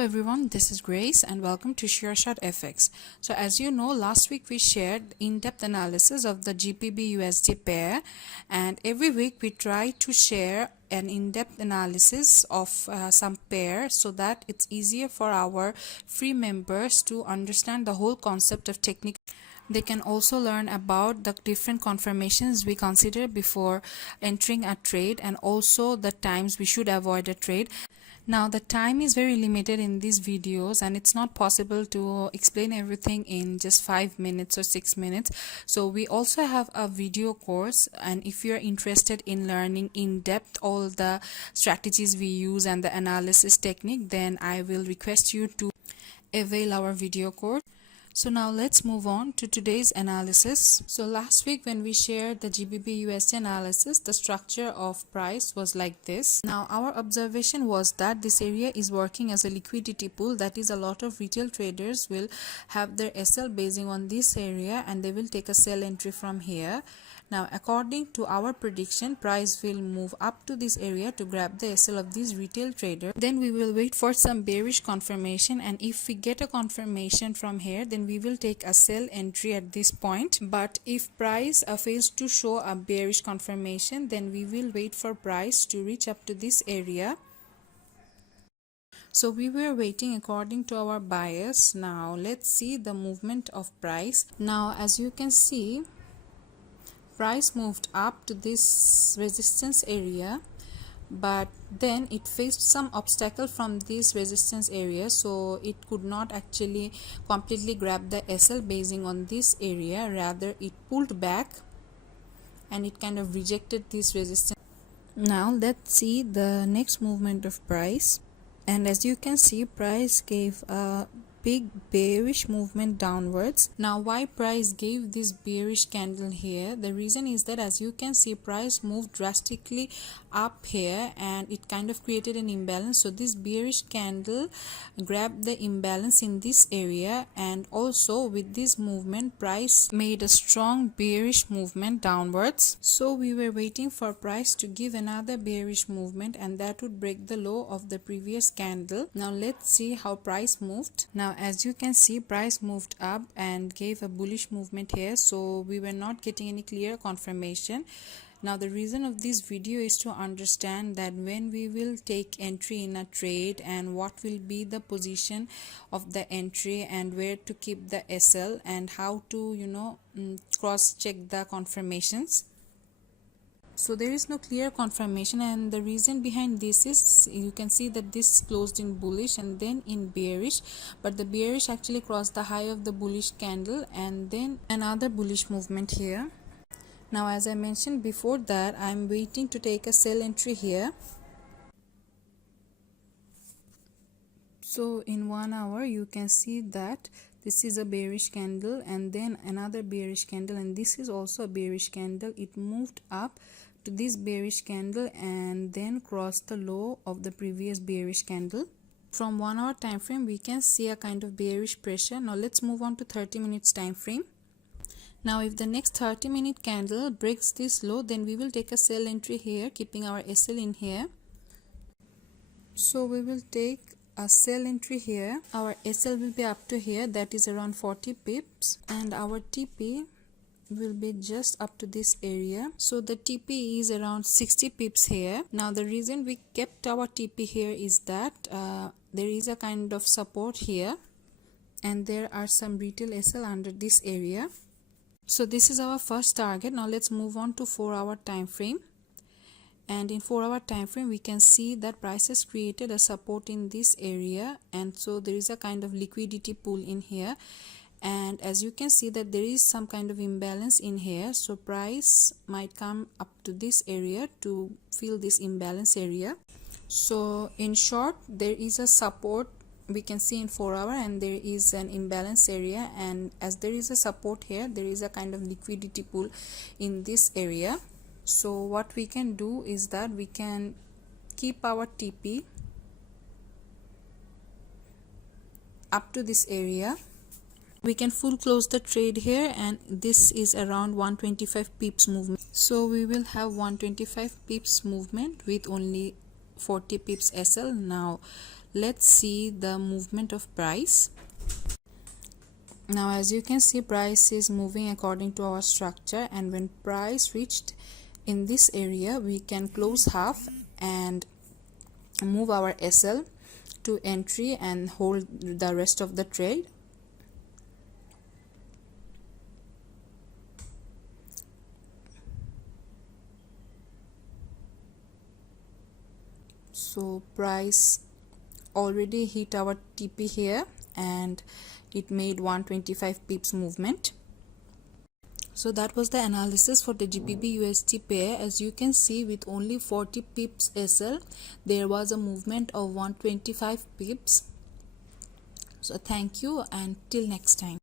everyone, this is Grace and welcome to SureShotFX. So as you know, last week we shared in-depth analysis of the GBPUSD pair, and every week we try to share an in-depth analysis of some pair so that it's easier for our free members to understand the whole concept of technique. They can also learn about the different confirmations we consider before entering a trade and also the times we should avoid a trade. Now the time is very limited in these videos and it's not possible to explain everything in just 5 minutes or 6 minutes. So we also have a video course, and if you're interested in learning in depth all the strategies we use and the analysis technique, then I will request you to avail our video course. So now let's move on to today's analysis. So last week when we shared the GBPUSD analysis, the structure of price was like this. Now our observation was that this area is working as a liquidity pool. That is, a lot of retail traders will have their SL basing on this area and they will take a sell entry from here. Now according to our prediction, price will move up to this area to grab the SL of these retail traders. Then we will wait for some bearish confirmation, and if we get a confirmation from here, then we will take a sell entry at this point. But if price fails to show a bearish confirmation, then we will wait for price to reach up to this area. So we were waiting according to our bias. Now let's see the movement of price. Now as you can see, price moved up to this resistance area, but then it faced some obstacle from this resistance area, so it could not actually completely grab the SL basing on this area. Rather, it pulled back and it kind of rejected this resistance. Now let's see the next movement of price, and as you can see, price gave a big bearish movement downwards. Now why price gave this bearish candle here? The reason is that as you can see, price moved drastically up here and it kind of created an imbalance. So this bearish candle grabbed the imbalance in this area, and also with this movement price made a strong bearish movement downwards. So we were waiting for price to give another bearish movement, and that would break the low of the previous candle. Now let's see how price moved. Now as you can see, price moved up and gave a bullish movement here, so we were not getting any clear confirmation. Now the reason of this video is to understand that when we will take entry in a trade and what will be the position of the entry and where to keep the SL and how to cross check the confirmations. So there is no clear confirmation, and the reason behind this is you can see that this closed in bullish and then in bearish, but the bearish actually crossed the high of the bullish candle and then another bullish movement here. Now as I mentioned before that I'm waiting to take a sell entry here. So in 1 hour you can see that this is a bearish candle and then another bearish candle, and this is also a bearish candle. It moved up to this bearish candle and then crossed the low of the previous bearish candle. From 1 hour time frame we can see a kind of bearish pressure. Now let's move on to 30 minutes time frame. Now if the next 30-minute candle breaks this low, then we will take a sell entry here, keeping our SL in here. So we will take a sell entry here. Our SL will be up to here, that is around 40 pips, and our TP will be just up to this area. So the TP is around 60 pips here. Now the reason we kept our TP here is that there is a kind of support here and there are some retail SL under this area. So this is our first target. Now let's move on to 4 hour time frame. And in 4 hour time frame we can see that price has created a support in this area, and so there is a kind of liquidity pool in here, and as you can see that there is some kind of imbalance in here, so price might come up to this area to fill this imbalance area. So in short, there is a support we can see in 4 hour and there is an imbalance area, and as there is a support here, there is a kind of liquidity pool in this area. So what we can do is that we can keep our TP up to this area. We can full close the trade here, and this is around 125 pips movement. So we will have 125 pips movement with only 40 pips SL. Now let's see the movement of price. Now as you can see, price is moving according to our structure, and when price reached in this area, we can close half and move our SL to entry and hold the rest of the trade. So price already hit our TP here and it made 125 pips movement. So that was the analysis for the GBPUSD pair. As you can see, with only 40 pips SL, there was a movement of 125 pips. So thank you and till next time.